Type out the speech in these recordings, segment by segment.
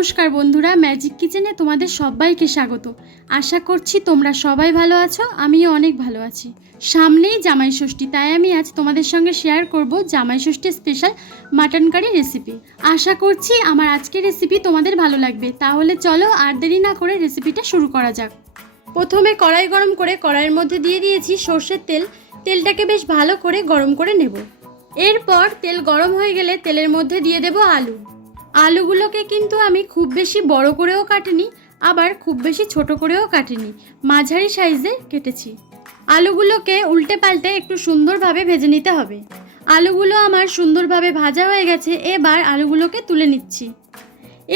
নমস্कार বন্ধুরা, ম্যাজিক কিচেনে তোমাদের সবাইকে স্বাগত। আশা করছি তোমরা সবাই ভালো আছো, আমিও অনেক ভালো আছি। সামনেই জামাই ষষ্ঠী, তাই আমি আজ তোমাদের সঙ্গে শেয়ার করব জামাই ষষ্ঠীর স্পেশাল মাটন কারি রেসিপি। আশা করছি আমার আজকের রেসিপি তোমাদের ভালো লাগবে। তাহলে চলো আর দেরি না করে রেসিপিটা শুরু করা যাক। প্রথমে কড়াই গরম করে কড়াইয়ের মধ্যে দিয়ে দিয়েছি সর্ষের তেল। তেলটাকে বেশ ভালো করে গরম করে নেব। এরপর তেল গরম হয়ে গেলে তেলের মধ্যে দিয়ে দেব আলু। আলুগুলোকে কিন্তু আমি খুব বেশি বড় করেও কাটিনি, আবার খুব বেশি ছোট করেও কাটিনি, মাঝারি সাইজে কেটেছি। আলুগুলোকে উল্টে পাল্টে একটু সুন্দরভাবে ভেজে নিতে হবে। আলুগুলো আমার সুন্দরভাবে ভাজা হয়ে গেছে। এবার আলুগুলোকে তুলে নিচ্ছি।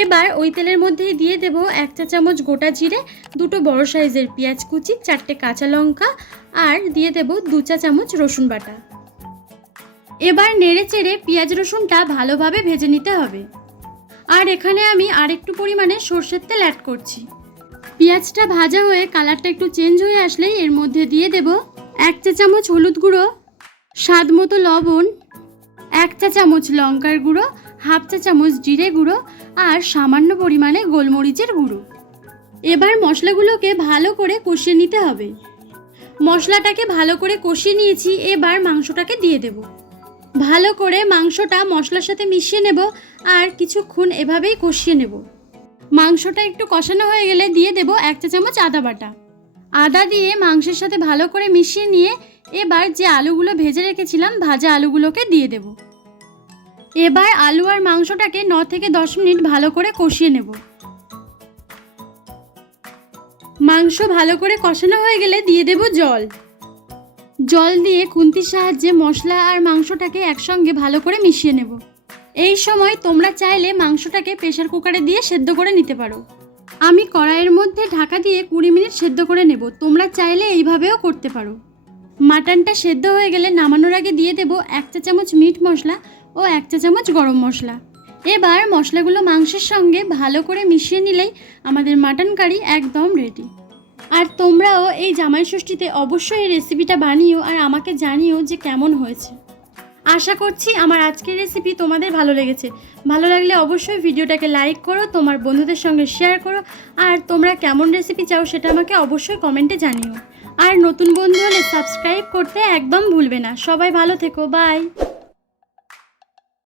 এবার ওই তেলের মধ্যেই দিয়ে দেব 1 চা চামচ গোটা জিরে, 2টো বড় সাইজের পেঁয়াজ কুচি, 4টে কাঁচা লঙ্কা আর দিয়ে দেব 2 চা চামচ রসুন বাটা। এবার নেড়ে চেড়ে পেঁয়াজ রসুনটা ভালোভাবে ভেজে নিতে হবে। আর এখানে আমি আরেকটু পরিমাণে সর্ষের তেল অ্যাড করছি। পেঁয়াজটা ভাজা হয়ে কালারটা একটু চেঞ্জ হয়ে আসলেই এর মধ্যে দিয়ে দেব 1 চা চামচ হলুদ গুঁড়ো, স্বাদ মতো লবণ, 1 চা চামচ লঙ্কার গুঁড়ো, 1/2 চা চামচ জিরে গুঁড়ো আর সামান্য পরিমাণে গোলমরিচের গুঁড়ো। এবার মশলাগুলোকে ভালো করে কষিয়ে নিতে হবে। মশলাটাকে ভালো করে কষিয়ে নিয়েছি। এবার মাংসটাকে দিয়ে দেব। ভালো করে মাংসটা মশলার সাথে মিশিয়ে নেব আর কিছুক্ষণ এভাবেই কষিয়ে নেব। মাংসটা একটু কষানো হয়ে গেলে দিয়ে দেব 1 চা চামচ আদা বাটা। আদা দিয়ে মাংসের সাথে ভালো করে মিশিয়ে নিয়ে এবার যে আলুগুলো ভেজে রেখেছিলাম, ভাজা আলুগুলোকে দিয়ে দেব। এবার আলু আর মাংসটাকে 9 থেকে 10 মিনিট ভালো করে কষিয়ে নেব। মাংস ভালো করে কষানো হয়ে গেলে দিয়ে দেব জল। জল দিয়ে খুন্তির সাহায্যে মশলা আর মাংসটাকে একসঙ্গে ভালো করে মিশিয়ে নেব। এই সময় তোমরা চাইলে মাংসটাকে প্রেসার কুকারে দিয়ে সেদ্ধ করে নিতে পারো। আমি কড়াইয়ের মধ্যে ঢাকা দিয়ে 20 মিনিট সেদ্ধ করে নেব। তোমরা চাইলে এইভাবেও করতে পারো। মাটনটা সেদ্ধ হয়ে গেলে নামানোর আগে দিয়ে দেব 1 চা চামচ মিট মশলা ও 1 চা চামচ গরম মশলা। এবার মশলাগুলো মাংসের সঙ্গে ভালো করে মিশিয়ে নিলেই আমাদের মাটন কারি একদম রেডি। আর তোমরাও এই জামাই ষষ্ঠীতে অবশ্যই এই রেসিপিটা বানিও আর আমাকে জানিও যে কেমন হয়েছে। আশা করছি আমার আজকের রেসিপি তোমাদের ভালো লেগেছে। ভালো লাগলে অবশ্যই ভিডিওটাকে লাইক করো, তোমার বন্ধুদের সঙ্গে শেয়ার করো আর তোমরা কেমন রেসিপি চাও সেটা আমাকে অবশ্যই কমেন্টে জানিও। আর নতুন বন্ধু হলে সাবস্ক্রাইব করতে একদম ভুলবে না। সবাই ভালো থেকো, বাই।